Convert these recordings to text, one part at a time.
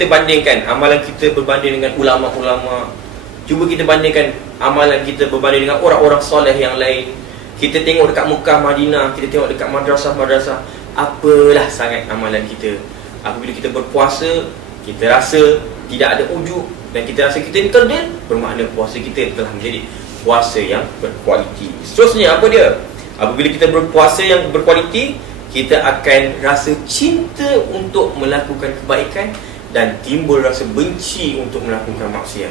kita bandingkan amalan kita berbanding dengan ulama-ulama. Cuba kita bandingkan amalan kita berbanding dengan orang-orang soleh yang lain. Kita tengok dekat Mekah, Madinah, kita tengok dekat madrasah-madrasah, apalah sangat amalan kita. Apabila kita berpuasa, kita rasa tidak ada ujuk dan kita rasa kita ni terdil, bermakna puasa kita telah menjadi puasa yang berkualiti. Seterusnya apa dia? Apabila kita berpuasa yang berkualiti, kita akan rasa cinta untuk melakukan kebaikan dan timbul rasa benci untuk melakukan maksiat.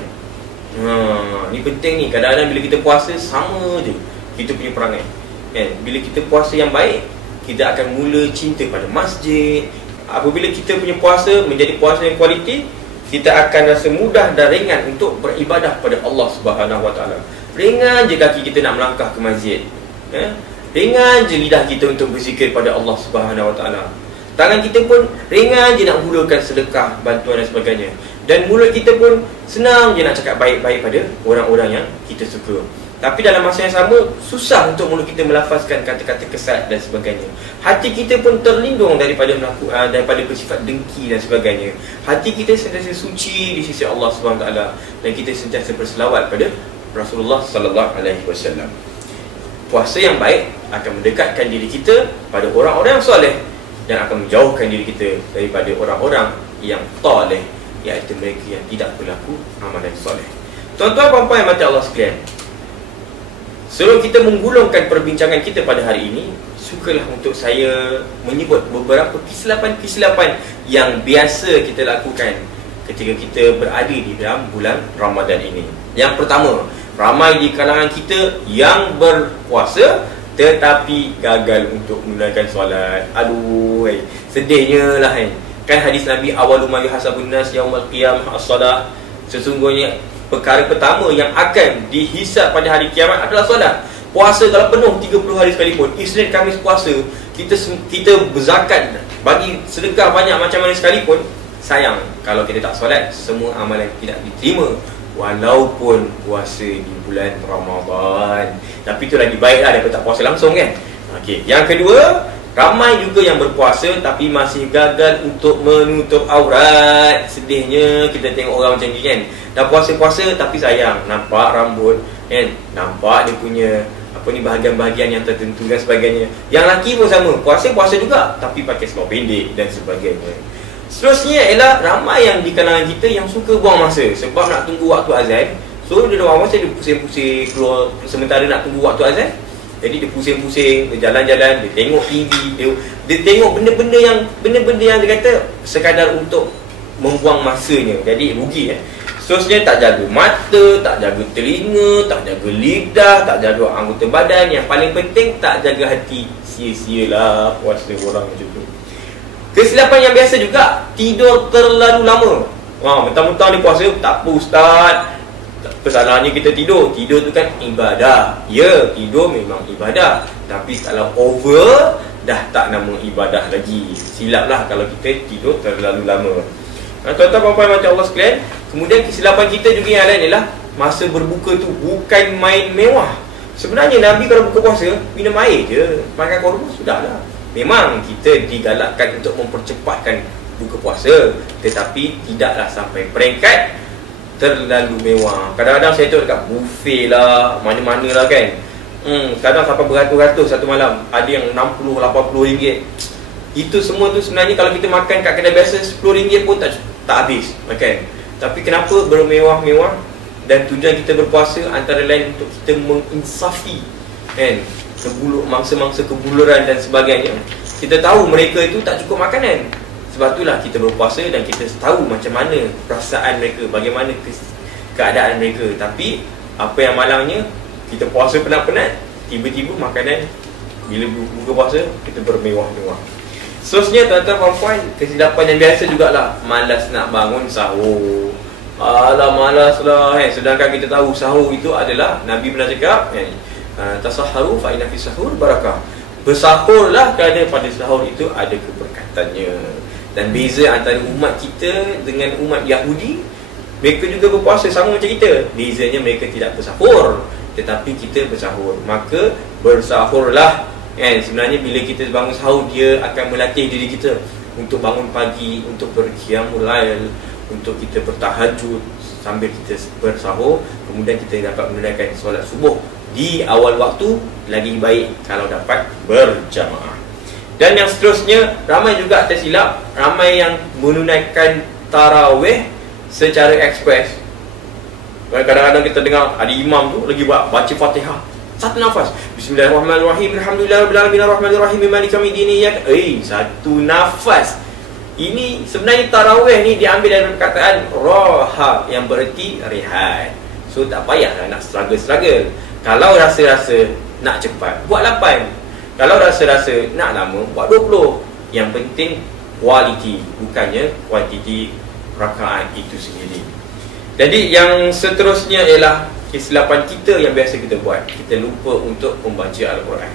Ni penting ni. Kadang-kadang bila kita puasa, sama je kita punya perangai, kan? Bila kita puasa yang baik, kita akan mula cinta pada masjid. Apabila kita punya puasa menjadi puasa yang kualiti, kita akan rasa mudah dan ringan untuk beribadah pada Allah Subhanahu Wa Taala. Ringan je kaki kita nak melangkah ke masjid, ringan je lidah kita untuk berzikir pada Allah Subhanahu Wa Taala. Tangan kita pun ringan je nak hulurkan sedekah, bantuan dan sebagainya. Dan mulut kita pun senang je nak cakap baik-baik pada orang-orang yang kita suka. Tapi dalam masa yang sama, susah untuk mulut kita melafazkan kata-kata kesat dan sebagainya. Hati kita pun terlindung daripada bersifat dengki dan sebagainya. Hati kita sentiasa suci di sisi Allah SWT, dan kita sentiasa berselawat pada Rasulullah SAW. Puasa yang baik akan mendekatkan diri kita pada orang-orang yang soleh, dan akan menjauhkan diri kita daripada orang-orang yang taleh, iaitu mereka yang tidak berlaku amalan soleh. Tuan-tuan, puan-puan yang mati Allah sekalian, sebelum kita menggulungkan perbincangan kita pada hari ini, sukalah untuk saya menyebut beberapa kesilapan-kesilapan yang biasa kita lakukan ketika kita berada di dalam bulan Ramadan ini. Yang pertama, ramai di kalangan kita yang berpuasa tetapi gagal untuk menunaikan solat. Aduh, sedihnya lah, kan hadis Nabi, awalu ma yuhasabun nas yaumal qiyamah as-salat. Sesungguhnya perkara pertama yang akan dihisap pada hari kiamat adalah solat. Puasa kalau penuh 30 hari sekalipun, Isnin, Khamis puasa, kita berzakat, bagi sedekah banyak macam mana sekalipun, sayang kalau kita tak solat, semua amalan tidak diterima, walaupun puasa di bulan Ramadan. Tapi itu lagi baiklah daripada tak puasa langsung, kan? Okey, yang kedua, ramai juga yang berpuasa tapi masih gagal untuk menutup aurat. Sedihnya kita tengok orang macam ni, kan? Dah puasa-puasa tapi sayang, nampak rambut, kan? Nampak dia punya bahagian-bahagian yang tertentu dan sebagainya. Yang lelaki pun sama, puasa-puasa juga tapi pakai seluar pendek dan sebagainya. Seterusnya ialah ramai yang di kalangan kita yang suka buang masa sebab nak tunggu waktu azan. So dia buang masa, dia pusing-pusing keluar sementara nak tunggu waktu azan. Jadi dia pusing-pusing, dia jalan-jalan, dia tengok TV, dia tengok benda-benda yang dia kata sekadar untuk membuang masanya. Jadi rugi, Seterusnya tak jaga mata, tak jaga telinga, tak jaga lidah, tak jaga anggota badan. Yang paling penting tak jaga hati. Sia-sialah puasa orang macam tu. Kesilapan yang biasa juga, tidur terlalu lama. Mentang-mentang dia puasa, tak apa ustaz, kesalahannya kita tidur. Tidur tu kan ibadah. Ya, tidur memang ibadah. Tapi kalau over, dah tak nama ibadah lagi. Silaplah kalau kita tidur terlalu lama. Tuan-tuan, puan-puan macam Allah sekalian, kemudian kesilapan kita juga yang lain ialah masa berbuka tu bukan main mewah. Sebenarnya Nabi kalau buka puasa, minum air je, makan korma, sudahlah. Memang kita digalakkan untuk mempercepatkan buka puasa, tetapi tidaklah sampai peringkat terlalu mewah. Kadang-kadang saya tengok dekat buffet lah, mana-mana lah, kan. Kadang sampai beratus-ratus satu malam. Ada yang 60-80 ringgit. Itu semua tu sebenarnya kalau kita makan kat kedai biasa, 10 ringgit pun tak habis makan. Tapi kenapa bermewah-mewah? Dan tujuan kita berpuasa antara lain untuk kita menginsafi, kan, mangsa-mangsa kebuluran dan sebagainya. Kita tahu mereka itu tak cukup makanan. Sebab itulah kita berpuasa dan kita tahu macam mana perasaan mereka, bagaimana keadaan mereka. Tapi apa yang malangnya, kita puasa penat-penat, tiba-tiba makanan, bila buka puasa kita bermewah-mewah. Seterusnya, tuan-tuan, puan-puan, kesilapan yang biasa jugalah, malas nak bangun sahur. Alah, malas lah, sedangkan kita tahu sahur itu adalah, Nabi pernah cakap, tasahharu fa inna fi sahur barakah. Bersahurlah kerana pada sahur itu ada keberkatannya. Dan beza antara umat kita dengan umat Yahudi, mereka juga berpuasa sama macam kita. Bezanya mereka tidak bersahur, tetapi kita bersahur. Maka bersahurlah. Sebenarnya bila kita bangun sahur, dia akan melatih diri kita untuk bangun pagi, untuk berqiyamul lail, untuk kita bertahajud sambil kita bersahur, kemudian kita dapat menunaikan solat subuh di awal waktu, lagi baik kalau dapat berjamaah. Dan yang seterusnya, ramai juga tersilap, ramai yang menunaikan tarawih secara ekspres. Kadang-kadang kita dengar ada imam tu lagi baca Fatihah satu nafas, Bismillahirrahmanirrahim, Alhamdulillahirabbil alamin, maliki yaumiddin. Satu nafas. Ini sebenarnya tarawih ni diambil dari perkataan raha yang bererti rehat. So tak payahlah nak struggle. Kalau rasa-rasa nak cepat, buat 8. Kalau rasa-rasa nak lama, buat 20. Yang penting quality, bukannya kuantiti rakaat itu sendiri. Jadi yang seterusnya ialah kesilapan kita yang biasa kita buat. Kita lupa untuk membaca Al-Quran.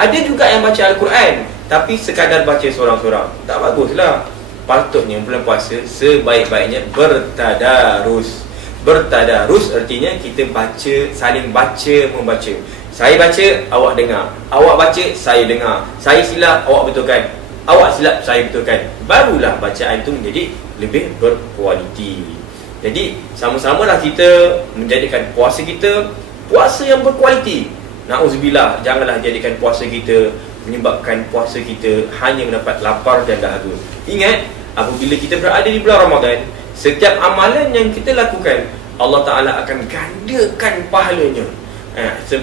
Ada juga yang baca Al-Quran tapi sekadar baca seorang-seorang. Tak baguslah. Patutnya bulan puasa sebaik-baiknya bertadarus. Bertadarus artinya kita baca, saling baca membaca. Saya baca, awak dengar. Awak baca, saya dengar. Saya silap, awak betulkan. Awak silap, saya betulkan. Barulah bacaan itu menjadi lebih berkualiti. Jadi sama-samalah kita menjadikan puasa kita puasa yang berkualiti. Na'udzubillah, janganlah jadikan puasa kita menyebabkan puasa kita hanya mendapat lapar dan dahaga. Ingat, apabila kita berada di bulan Ramadan, setiap amalan yang kita lakukan, Allah Ta'ala akan gandakan pahalanya.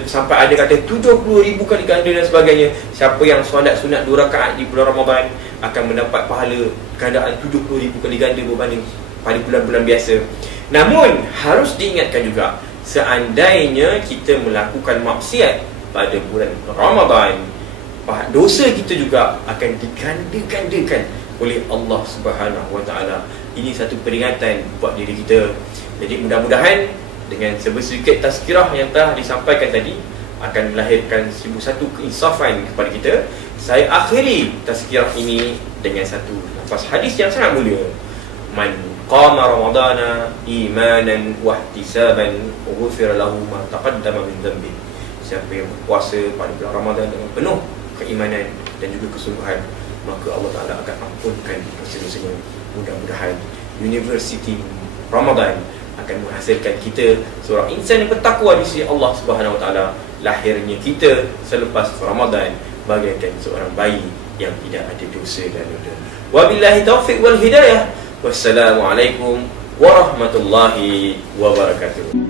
Sampai ada kata 70,000 kali ganda dan sebagainya. Siapa yang solat sunat 2 rakaat di bulan Ramadan akan mendapat pahala gandaan 70,000 kali ganda berbanding pada bulan-bulan biasa. Namun harus diingatkan juga, seandainya kita melakukan maksiat pada bulan Ramadan, dosa kita juga akan diganda-gandakan oleh Allah Subhanahu Wa Taala. Ini satu peringatan buat diri kita. Jadi mudah-mudahan dengan sedikit tazkirah yang telah disampaikan tadi akan melahirkan 1001 keinsafan kepada kita. Saya akhiri tazkirah ini dengan satu lafaz hadis yang sangat mulia. Man qama ramadana imanan wa ihtisaban ghufira lahu ma taqaddama min dhanbi. Siapa yang berpuasa pada bulan Ramadan dengan penuh keimanan dan juga kesungguhan, maka Allah Ta'ala akan ampunkan dosa-dosanya. Mudah-mudahan University Ramadan akan menghasilkan kita seorang insan yang bertakwa di sisi Allah Subhanahu Wa Taala. Lahirnya kita selepas Ramadan bagaikan seorang bayi yang tidak ada dosa dan noda. Wabillahi taufiq wal hidayah. Wassalamualaikum warahmatullahi wabarakatuh.